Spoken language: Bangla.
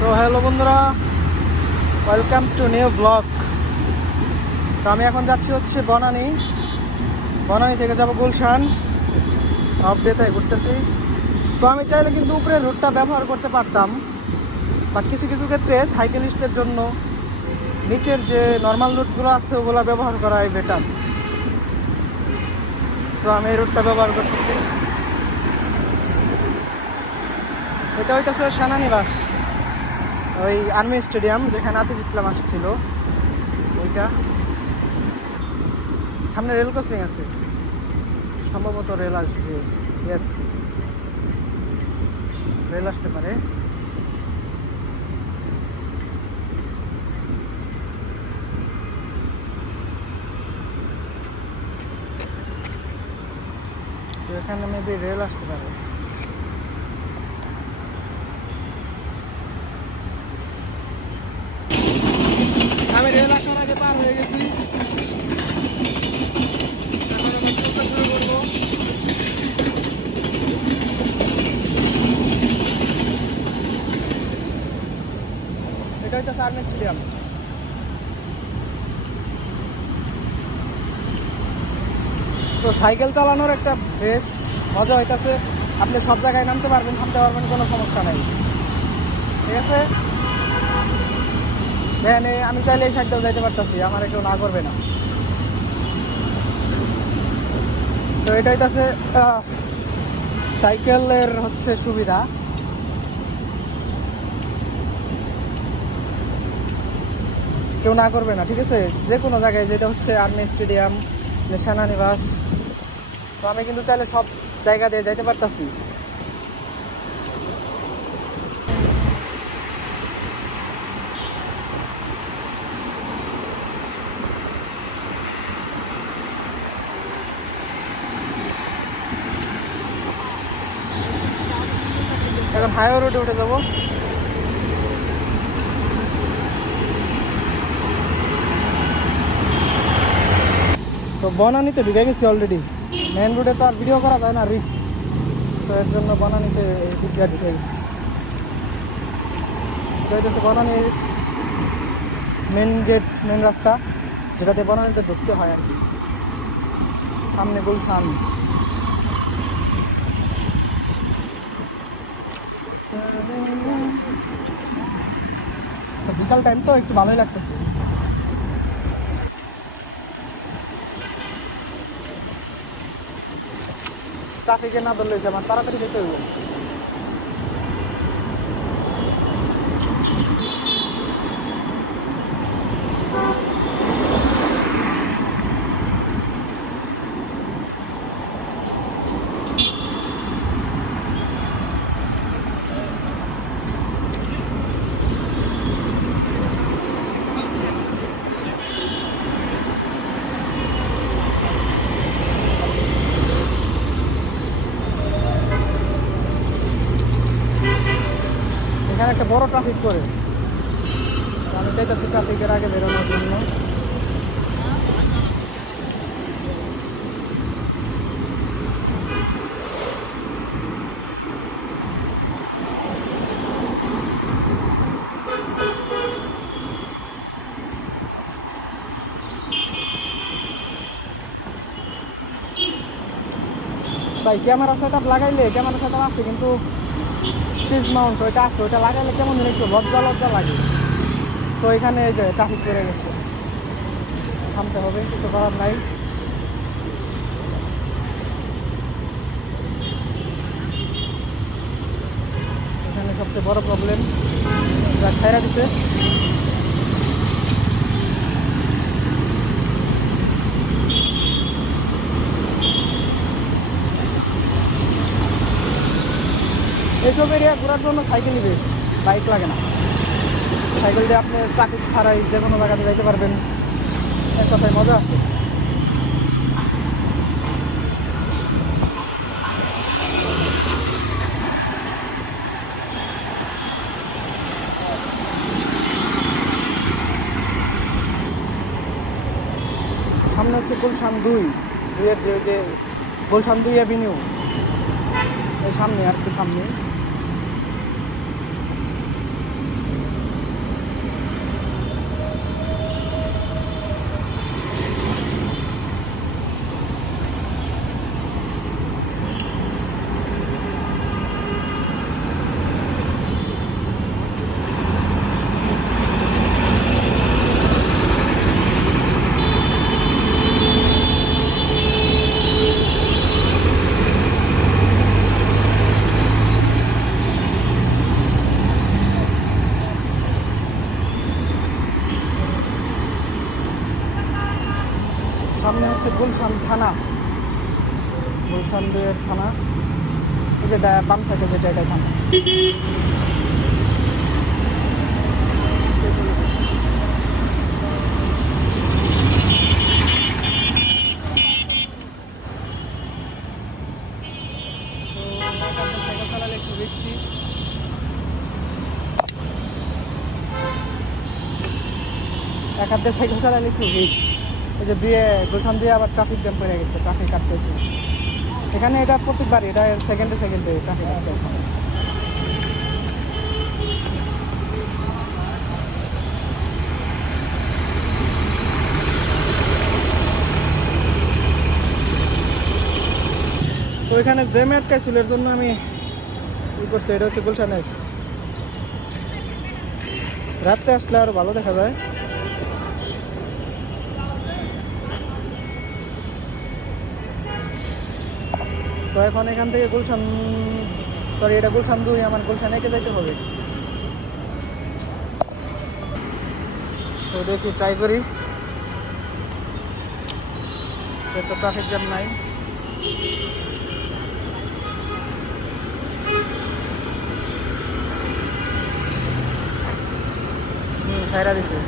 তো হ্যালো বন্ধুরা ওয়েলকাম টু নিউ ব্লগ তো আমি এখন যাচ্ছি হচ্ছে বনানি। বনানি থেকে যাব গুলশান। আপডেতে ঘুরতেছি। তো আমি চাইলে কিন্তু উপরের রুটটা ব্যবহার করতে পারতাম। বাট কিছু কিছু ক্ষেত্রে সাইকেলিস্টের জন্য নিচের যে নর্মাল রুটগুলো আছে, ওগুলো ব্যবহার করাই বেটার সো আমি এই রুটটা ব্যবহার করতেছি। এটা হইতেছে সেনানিবাস। ওই আর্মি স্টেডিয়াম যেখানে আতিফ ইসলাম আসছিল। ওইটা। সামনে রেল ক্রসিং আছে। সম্ভবত রেল আসবে। ইয়েস রেল আসতে পারে। এখানে মেবি রেল আসতে পারে আমি রেল আসার আগে পার এটা হচ্ছে আর্মি স্টেডিয়াম তো সাইকেল চালানোর একটা বেস্ট মজা হইতেছে। আপনি সব জায়গায় নামতে পারবেন, থামতে পারবেন, কোনো সমস্যা নাই। ঠিক আছে? দেখেন আমি চাইলে এই সাইডটাও যাইতে পারতাছি, আমার কেউ না করবে না। তো এটা হইতাছে সাইকেলের হচ্ছে সুবিধা। কেউ না করবে না, ঠিক আছে? যে কোনো জায়গায়, যেটা হচ্ছে আর্মি স্টেডিয়াম সেনানিবাস, তো আমি কিন্তু চাইলে সব জায়গা দিয়ে যাইতে পারতাছি। এখন হাইওয়ে রোডে উঠে যাব। তো বনানিতে ঢুকে গেছি অলরেডি মেন রোডে তো আর ভিডিও করা যায় না রিক্স তো এর জন্য বনানিতে ঢুকে ঢুকে গেছি। হইতেছে বনানির মেন গেট মেন রাস্তা, যেটাতে বনানিতে ঢুকতে হয় আর কি। সামনে গুলশান। বিকাল টাইম তো একটু ভালোই লাগতেছে। ট্রাফিকে না ধরলে আমার তাড়াতাড়ি যেতে হইব এখানে একটা বড় ট্রাফিক করে। আমি চাইতেছি ট্রাফিকের আগে বেরোনোর জন্য। ভাই ক্যামেরা সেট লাগাইলে ক্যামেরা সেট আছে, কিন্তু চিজ মাউন্ট ওইটা আছে ওইটা লাগালে কেমন যেন একটু লজ্জা লজ্জা লাগে। তো এখানে এই যে ট্রাফিক পড়ে গেছে। থামতে হবে, কিছু করার নাই। এখানে সবচেয়ে বড় প্রবলেম ছাইরা দিছে। এইসব এরিয়া ঘোরার জন্য সাইকেলই বেস্ট বাইক লাগে না। সাইকেল দিয়ে আপনি ট্রাফিক ছাড়াই যে কোনো জায়গাতে যাইতে পারবেন। এক কথায় মজা আছে। সামনে হচ্ছে গুলশান দুই। দুইয়ের যে ওই যে গুলশান দুই অ্যাভিনিউ এই সামনে আর একটু সামনে সামনে হচ্ছে গুলশান থানা। গুলশান দুয়ের থানা। এই যে বাম থাকে যেটা এটা থানা। তো আপনার সাইকেল চালালে একটু দেখছি এক হাতে সাইকেল চালালে একটু রিক্স এই যে দিয়ে গুলশান দিয়ে আবার ট্রাফিক জ্যাম পড়ে গেছে ট্রাফিক কাটতেছে। এখানে এটা প্রত্যেকবারই এটা সেকেন্ডে সেকেন্ডে ট্রাফিক কাটতে। তো এখানে জ্যাম আটকাইছিল জন্য আমি ই করছি, এটা হচ্ছে গুলশানের। রাত্রে আসলে আরও ভালো দেখা যায়। তো এখন এখান থেকে গুলশান সরি এটা গুলশান দুই, আমার গুলশান একে যাইতে হবে। তো দেখি ট্রাই করি। সে তো ট্রাফিক জ্যাম নাই। সাইরা দিছে।